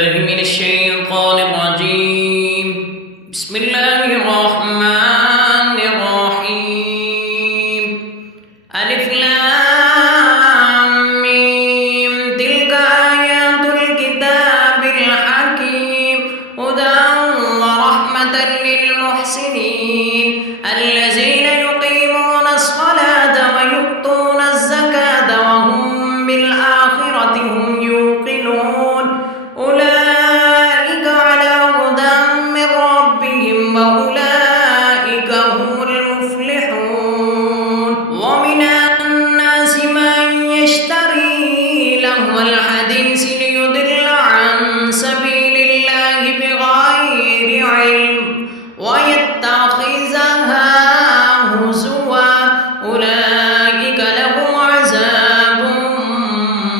بالله من الشيطان الرجيم. بسم الله الرحمن الرحيم. ألف لام ميم. تلك آيات الكتاب الحكيم هدى ورحمة للمحسنين الذين يقيمون الصلاة ويؤتون الزكاة وهم بالآخرة هم يوقنون. أولئك على هدى من ربهم وأولئك هم المفلحون. ومن الناس من يشتري لهو الحديث ليضل عن سبيل الله بغير علم ويتخذها هزوا. أولئك لهم عذاب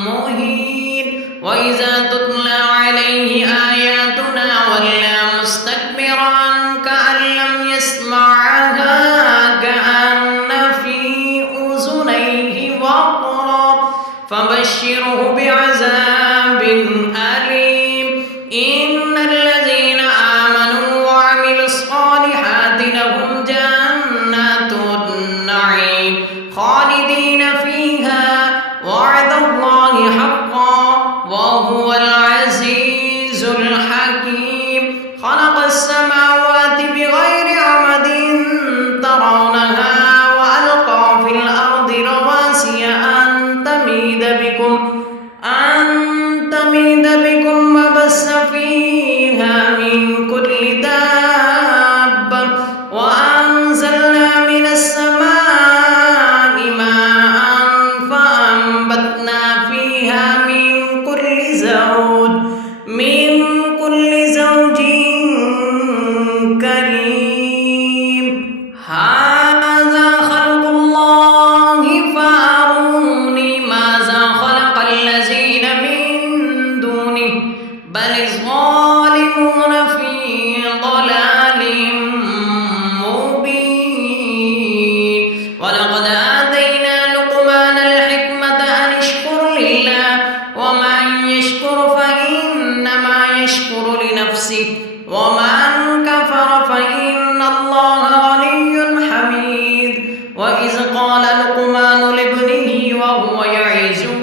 مهين. وإذا تتلى عليه آياتنا ولى مستكبرا كأن لم يسمعها كأن في أذنيه وقرا فبشره بعذاب أليم. إن الذين آمنوا وعملوا الصالحات لهم جنات النعيم خالدين فيها وعد الله حقا وهو العزيز الحكيم. خلق السماوات بغير عمد ترونها وألقى في الأرض رواسي أن تميد بكم وبث فيها من كل دابة وأنزلنا من السماء ماء فأنبتنا فيها من كل زوج كريم. هذا خلق الله فأروني ماذا خلق الذين من دونه بل الظالمون في ضلال مبين. ولقد آتينا لقمان الحكمة أن اشكر لله ومن يشكر فإنما يشكر لنفسه ومن كفر فإن الله غني حميد. وإذ قال لقمان لابنه وهو يعظه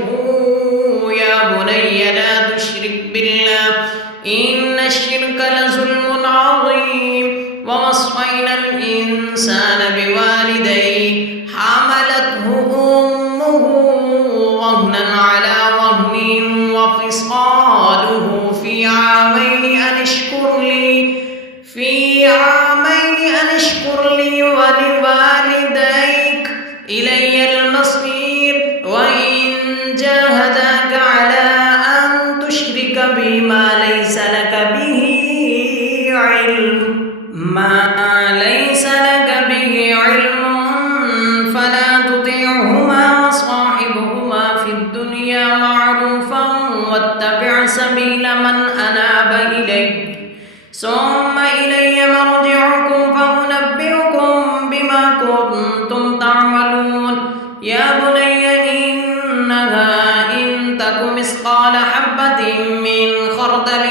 يا بني لا تشرك بالله إن الشرك لظلم عظيم. ووصينا الإنسان بوالديه حملته أمه وهنا على وهن وفصاله في عامين أن اشكر لي ولوالديك إلي المصير. وإن جاهداك على أن تشرك بي ما ليس لك به علم فلا تطيعهما وصاحبهما في الدنيا معروفا واتبع سبيل من أناب إلي ثم إلي مرجعكم فأنبئكم بما كنتم تعملون. يا بني إنها إن تك مثقال حبة من خردل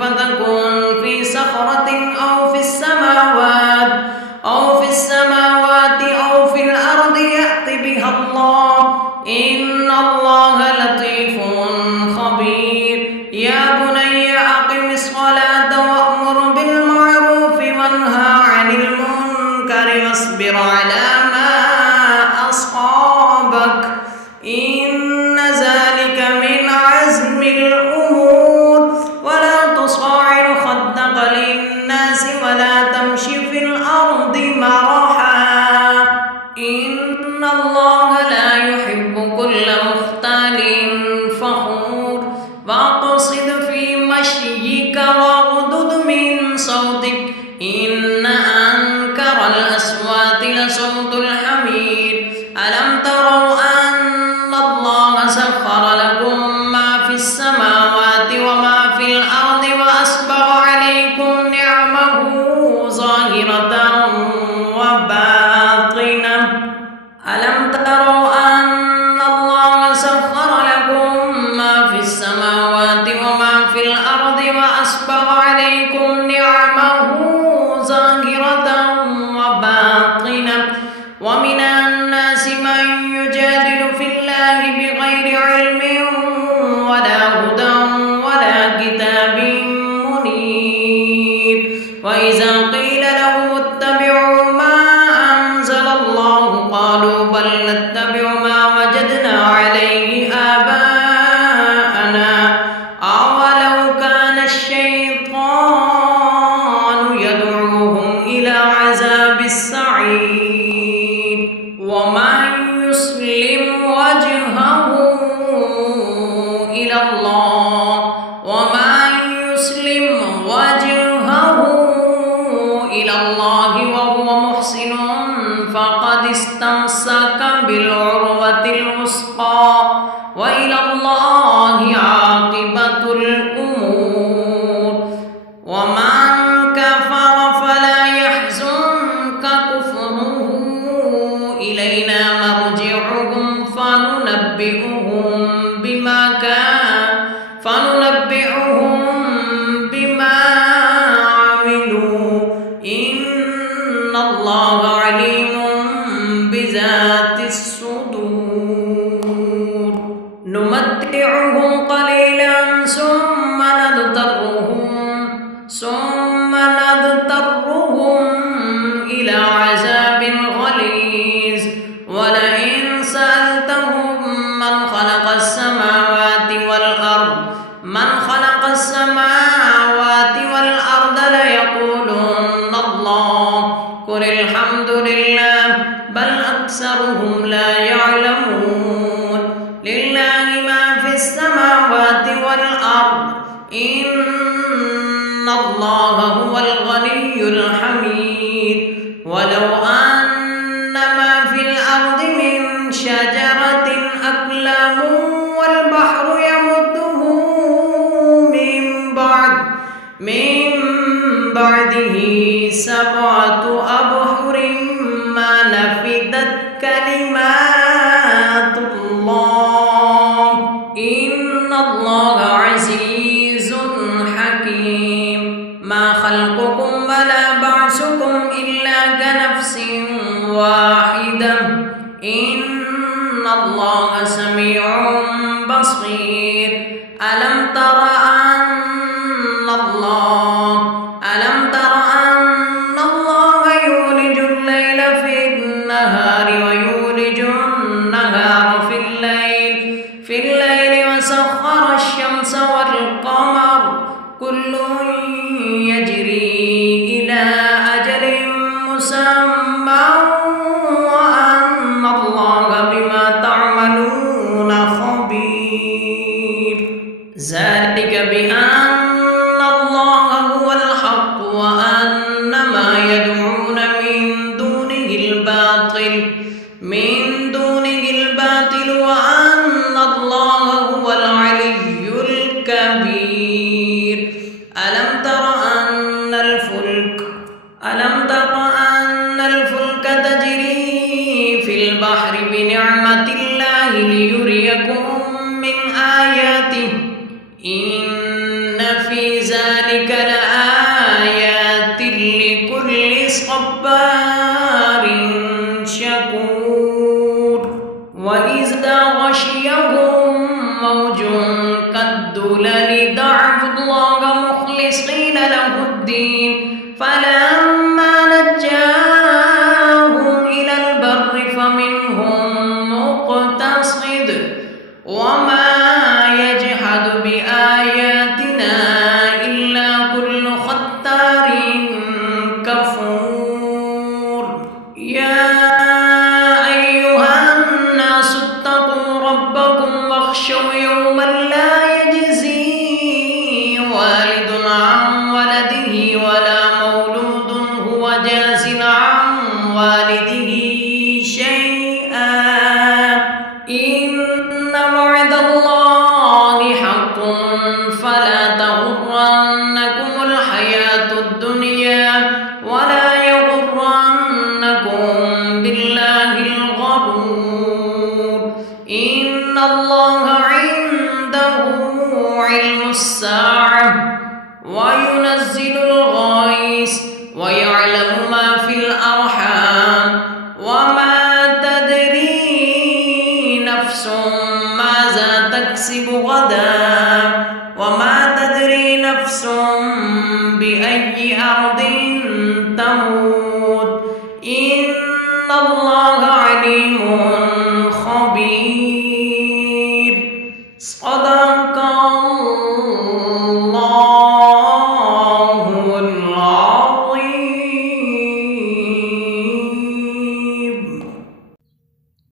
فتكن في صخرة أو في السماوات أو في الأرض يأت بها الله إن الله لطيف خبير. يا بني أقم الصلاة وأمر بالمعروف وانهى عن المنكر واصبر على ما أصابك إن ذلك من عزم الأمور. ولا تصاعر خدك للناس ولا تمشي في الأرض مرحا إن الله لا يحب كل مختال فخور. واقصد في مشيك واغضض من صوتك إن أنكر الأصوات لصوت الحمير. ألم تروا أن الله سخر لكم ما في السماوات وما في الأرض وأسبغ عليكم نعمه ظاهرة وباطنة. ألم تروا أن الله سخر لكم ما في السماوات وما في الأرض أسبغ عليكم نعمه ظاهرة وباطنة ومن الناس من يجادل في الله بغير علم ولا هدى ولا كتاب منير وإذا قيل لهم اتبعوا ما أنزل الله قالوا بل نتبع ما وجدنا عليه آباءنا أولو كان الشيطان يدعوهم إلى عذاب السعير ومن يسلم وجهه إلى الله وهو محسن فقد استمسك بالعروة الوثقى وإلى الله عاقبة الأمور ومن كفر فلا يحزنك كفره إلينا مرجعهم فننبئهم بما عملوا إن الله عليم بذات الصدور نمتعهم قليلا ثم نضطرهم إلى عذاب غليظ ولئن سألتهم من خلق السماوات والأرض ليقولن الله قل الحمد لله بل أكثرهم لا يعلمون لله ما في السماوات والأرض إن الله هو الغني الحميد ولو أن ما في الأرض من شجرة أقلام والبحر يمده من بعده 7 أبحر ما نفدت كلمات الله إن الله عزيز حكيم ما خلقكم ولا بعثكم إلا كنفس واحدة إن الله سميع بصير ألم تر أن الله يولج الليل في النهار ويولج النهار في الليل وسخر الشمس والقمر كل يجري إلى أجل مسمى وأن الله بما تعملون خبير ذلك بأن الله هو الحق وأن ما يدعون من دونه الباطل وأن الله هو العلي الكبير ألم تر أن الفلك تجري في البحر بنعمة الله ليريكم من آياته إن في ذلك لآيات لكل صبار شكور وإذا غشيهم موج كالظلل دعوا الله مخلصين له الدين فلما نجاهم إلى البر فمنهم مقتصد وما يجحد بآياتنا إلا كل ختار كفور يا أيها الناس اتقوا ربكم واخشوا يوما لا يجزي والد عن ولده ولا مولود هو جاز عن والده شيئا إن وعد الله حق فلا تغرنكم الحياة الدنيا ولا يغرنكم بالله الغرور إن الله عنده علم الساعة وينزل الغيث ويعلم ما في الأرحام وما تدري نفس ماذا تكسب غدا وما تدري نفس بأي أرض تموت إن الله عليم خبير.